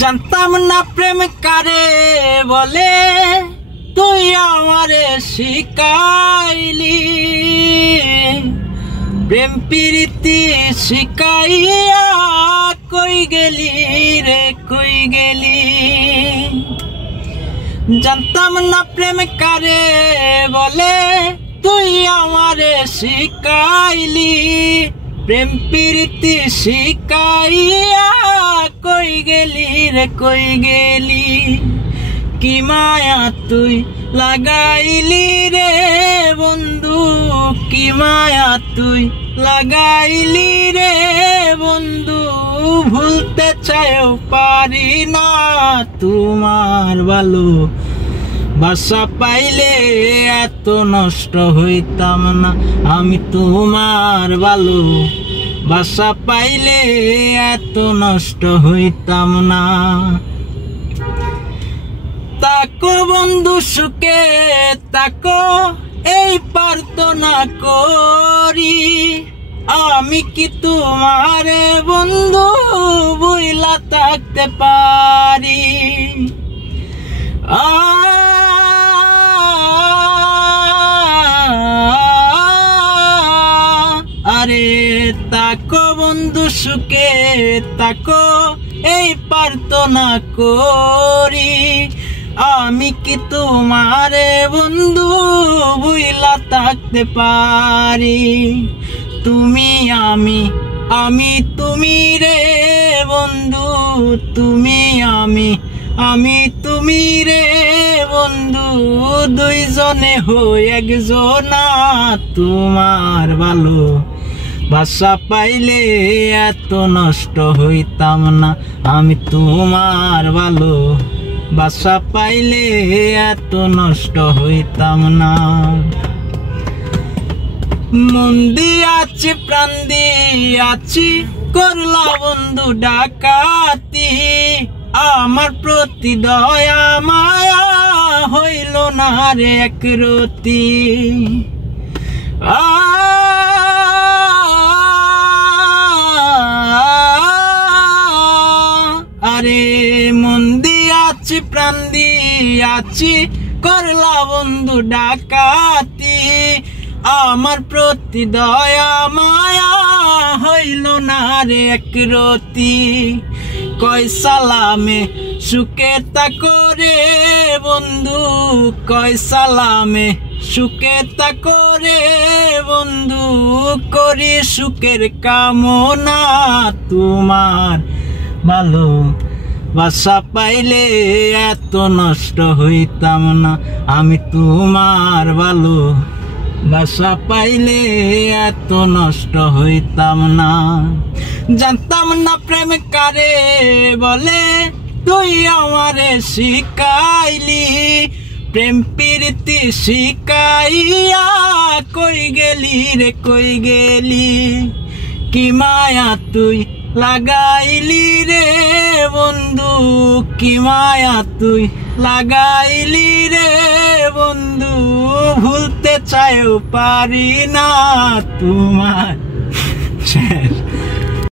জানতাম না প্রেম কারে বলে, তুই আমারে শিখাইলি। প্রেম প্রীতি শিখাইয়া কই গেলি রে কই গেলি। জানতাম না প্রেম কারে বলে, তুই আমারে শিখাইলি। প্রেম প্রীতি শিখাইয়া কই গেলি রে কই গেলি। কি মায়া তুই লাগাইলি রে বন্ধু, কি মায়া তুই লাগাইলি রে বন্ধু। ভুলতে চাইও পারি না তোমার ভালো বাসা পাইলে এত নষ্ট হইতাম না। আমি তোমার ভালো বাসা পাইলে এত নষ্ট হইতাম না। তাকো বন্ধু সুখে তাকো, এই প্রার্থনা করি। আমি কি তোমারে বন্ধু ভুইলা থাকতে পারি? আরে তাকো বন্ধু সুখে তাকো, এই প্রার্থনা করি। আমি কি তোমারে বন্ধু ভুইলা থাকতে পারি? তুমি আমি আমি তুমি রে বন্ধু, তুমি আমি তুমি রে বন্ধু। দুইজনে হই একজনা তোমার ভালো বাসা পাইলে এত নষ্ট হইতাম না। আমি তোমার ভালো বাসা পাইলে এত নষ্ট হইতাম না। মন দিয়াছি প্রাণ দিয়াছি, করলা বন্ধু ডাকাতি। আমার প্রতি দয়া মায়া হইল না রে একরতি। আরে মন দিয়াছি প্রাণ দিয়াছি, করলা বন্ধু ডাকাতি। আমার প্রতি দয়া মায়া হইল না রে একরতি। কয় সালামে সুখে তাকো রে বন্ধু, কয় সালামে সুখে তাকো রে বন্ধু। করি সুখের কামনা তোমার ভালো বাসা পাইলে এত নষ্ট হইতাম না। আমি তোমার ভালো বাসা পাইলে এত নষ্ট হইতাম না। জানতাম না প্রেম কারে বলে, তুই আমারে শিখাইলি। প্রেম প্রীতি শিখাইয়া কই গেলি রে কই গেলি। কি মায়া তুই লাগাইলি রে বন্ধু, কি মায়া তুই লাগাইলি রে বন্ধু। ভুলতে চাইও পারি না তোমার